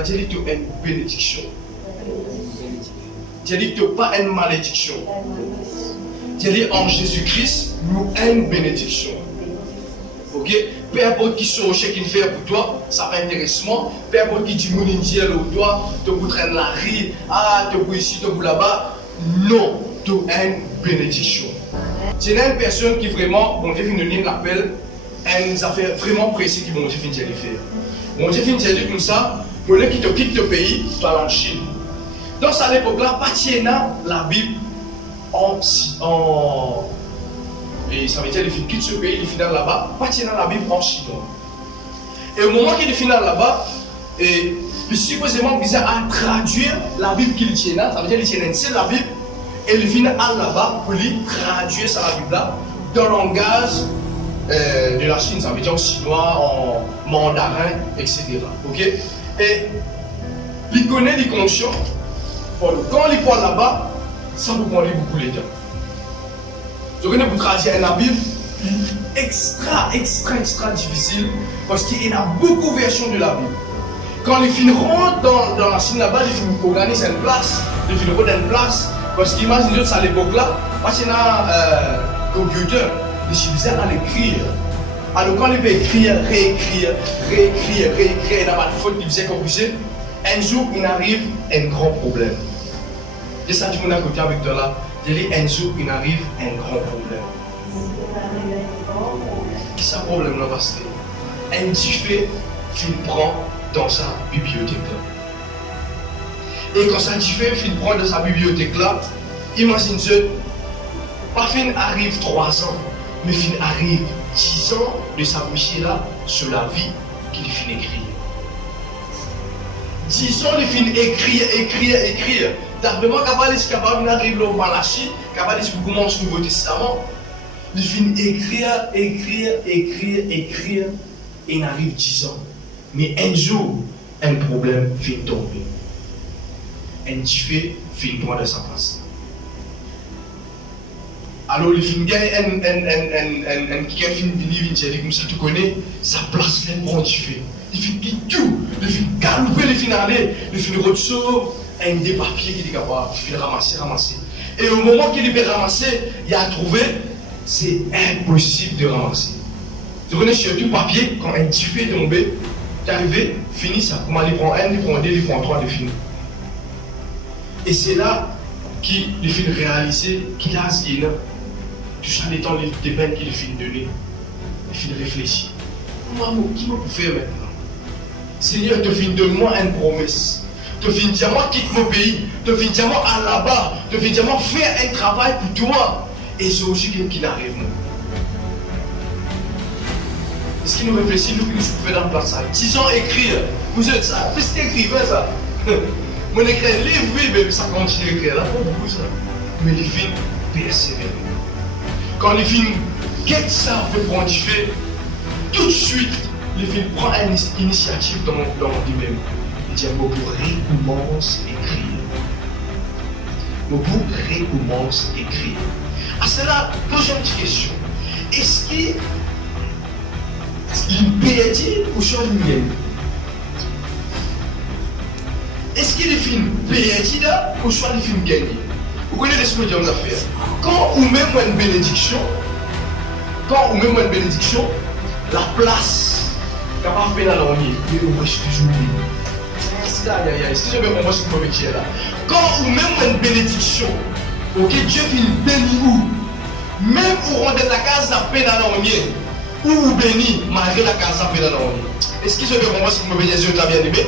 là, dis tu as une bénédiction. Dis tu pas une malédiction. Dis en Jésus-Christ, nous avons une bénédiction. Ok? Peu importe qui soit ce qu'il fait pour toi, ça va intéresser-moi. Peu importe qui dit mon indien ou toi, te pour traîner la rue, te pour ici, te pour là-bas. Non, tu as une bénédiction. C'est une personne qui vraiment, bon Dieu finit de l'appel, une affaire vraiment précise qui bon Dieu finit de faire. Bon Dieu finit de dire comme ça, pour les qui te quitte le pays, tu vas en Chine. Dans cette époque-là, Patiena, la Bible, et ça veut dire qu'il quitte ce pays, il finit là-bas, Patiena, la Bible en chinois. Et au moment qu'il finit là-bas, il supposément visait à traduire la Bible qu'il tient là, ça veut dire qu'il tient une seule la Bible, et il finit là-bas pour lui traduire ça la Bible là, dans le langage de la Chine, ça veut dire en chinois, en mandarin, etc. Ok? Et il connaît les conscients. Quand il parle là-bas, ça vous prend beaucoup de temps. Je connais pour traduire la Bible, extra difficile, parce qu'il y a beaucoup de versions de la Bible. Quand les filles rentrent dans la Chine là-bas, les filles organisent une place, les filles rentrent une place, parce qu'imaginez à l'époque là, parce qu'il y a un computer, les filles faisaient à l'écrire. Alors quand ils peuvent écrire, réécrire, il n'y a pas de faute, ils faisaient comme vous savez, un jour il arrive un grand problème. Et ça, du monde à côté avec toi là, un jour il arrive un grand problème. Qui est ce problème là, parce que un diffé qu'il prend dans sa bibliothèque là. Et quand ça diffé qu'il prend dans sa bibliothèque là, imagine-toi, pas fin arrive 3 ans, mais fin arrive 10 ans de s'appuyer là sur la vie qu'il finit d'écrire. 10 ans, il finit écrire. T'as vraiment capable d'arriver au Malachi, capable de commencer le Nouveau Testament. Il finit écrire, et il arrive 10 ans. Mais un jour, un problème finit tomber. Un diffé finit prendre sa place. Alors, il finit gagner quelqu'un finit venir comme ça, tu connais, sa place, il prend diffé. Il finit tout, il finit galoper, il finit aller, il finit retourner. Un des papiers qu'il est capable de ramasser. Et au moment qu'il peut ramasser, il a trouvé, c'est impossible de ramasser. Tu connais sur tout papier, quand un petit fait tomber, tu arrives, fini ça. Comment il prend 1, il prend 2, il prend 3, il finit. Et c'est là qu'il finit réaliser qu'il a ce qu'il a. Tout ça, les temps, les peines qu'il finit de donner. Il finit réfléchir. Qui m'a faire maintenant? Seigneur, tu finis de moi une promesse. Tu finis de moi quitte mon pays, tu finis de moi à là-bas, tu finis de moi faire un travail pour toi. Et c'est aussi qu'il arrive. Est-ce qu'il nous réfléchit, nous qui nous faisons dans le place ça? 10 ans écrire, vous êtes ça, qu'est-ce que écrivain ça? Mon écrit un livre, oui, mais ça continue à écrire là, pas beaucoup ça. Mais les films persévèrent. Quand les films quittent ça, peut prendre du fait, tout de suite, les films prennent une initiative dans lui-même. Il dit, mon bout recommence à écrire. Mon bout recommence à écrire. À cela, pose une petite question. Est-ce qu'il perdit ou sur lui-même? Est-ce qu'il est film perdit là ou soit les films gagnés? Vous connaissez l'esprit de l'affaire. Quand on met une bénédiction, la place capable de faire la ligne, mais on reste toujours libre. Est-ce que je vais comprendre ce que je veux dire là? Quand on met une bénédiction, ok, Dieu finit béni où? Même où on est la case la paix dans l'ornier, ou béni malgré la case la paix dans l'ornier. Est-ce que je vais comprendre ce que je veux dire, Dieu t'a bien aimé?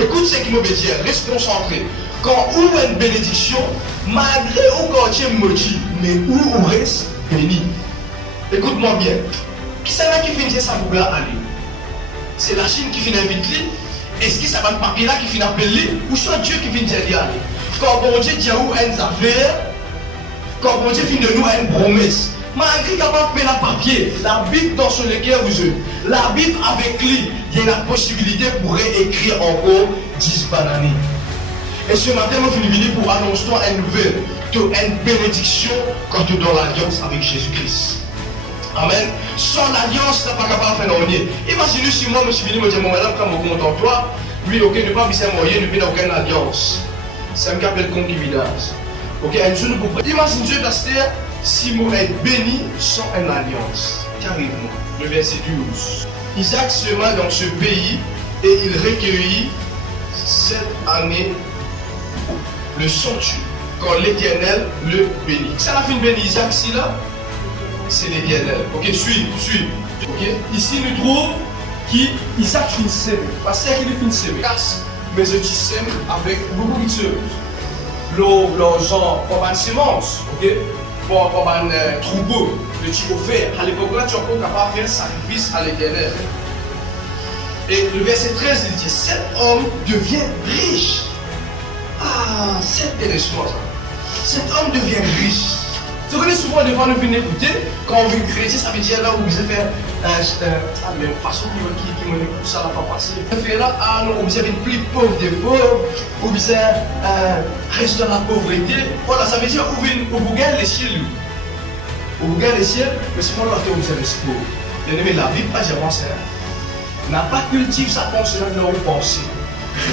Écoute ce qu'il me veut dire, reste concentré. Quand on a une bénédiction, malgré où quand Dieu me dit, mais où on reste béni. Écoute-moi bien. Qui c'est là qui finit ça pour là aller? C'est la Chine qui finit inviter. Est-ce que ça va le papier là qui finit appeler ou soit Dieu qui finit d'y aller? Quand bon Dieu dit à nous une affaire, quand bon Dieu finit de nous une promesse, malgré qu'il n'y a pas de papier, la Bible dans son équerre vous êtes. La Bible avec lui, il y a la possibilité pour écrire encore 10 bananes. Et ce matin, nous finissons venir pour annoncer une nouvelle, une bénédiction quand tu es dans l'alliance avec Jésus-Christ. Amen. Sans l'alliance, tu n'es pas capable de faire non. Imaginez si moi, je suis venu me dire, mon madame, quand je compte en toi, Oui, ok, ne pas bisser moyen, ne pas aucune alliance. C'est un appelle concubinage. Ok, un jour, vous pouvez imaginer Dieu Pasteur, si vous êtes béni sans une alliance. Carrément. Le verset 12. Isaac sema dans ce pays et il recueillit cette année le sanctuaire quand l'Éternel le bénit. Ça l'a fait béni Isaac ici là? C'est l'Éternel. Ok, suis. Ok, ici nous trouvons qu'Isaac finit semer. Parce qu'il finit semer. Mais je sème avec beaucoup de choses. Genre, comme une sémence, ok? Comme un troupeau que tu offres. À l'époque là, tu es encore capable de faire sacrifice à l'Éternel. Et le verset 13, il dit, cet homme devient riche. Ah, c'est intéressant ça. Cet homme devient riche. Tu connais souvent des fois nous venons écouter, quand on veut chrétien, ça veut dire là où vous allez faire mais de façon qui me écoute, ça va pas passer. On fait là, ah non, vous avez le plus pauvre des pauvres, ou vous reste dans la pauvreté. Voilà, ça veut dire où vous gagnez les ciels. Où vous gagnez les ciels, mais c'est moi là que vous avez l'espoir. Bien aimé, la Bible, pas j'avance, n'a pas cultivé sa pensée là dans vos pensées.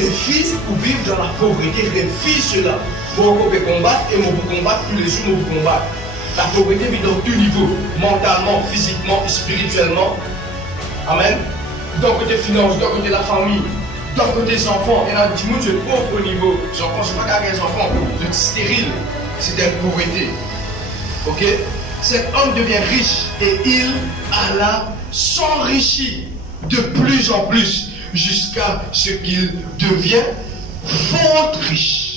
Refuse pour vivre dans la pauvreté, refuse cela. Pour vous combattre et vous combattre tous les jours, vous combattre. La pauvreté vit dans tout niveau, mentalement, physiquement, spirituellement. Amen. D'un côté finance, d'un côté la famille, d'un côté les enfants. Et là, dis-moi, tu es pauvre au niveau. Les enfants, je ne sais pas carrément les enfants, tu es stérile. C'est une pauvreté. Ok? Cet homme devient riche et il alla s'enrichir de plus en plus jusqu'à ce qu'il devienne fort riche.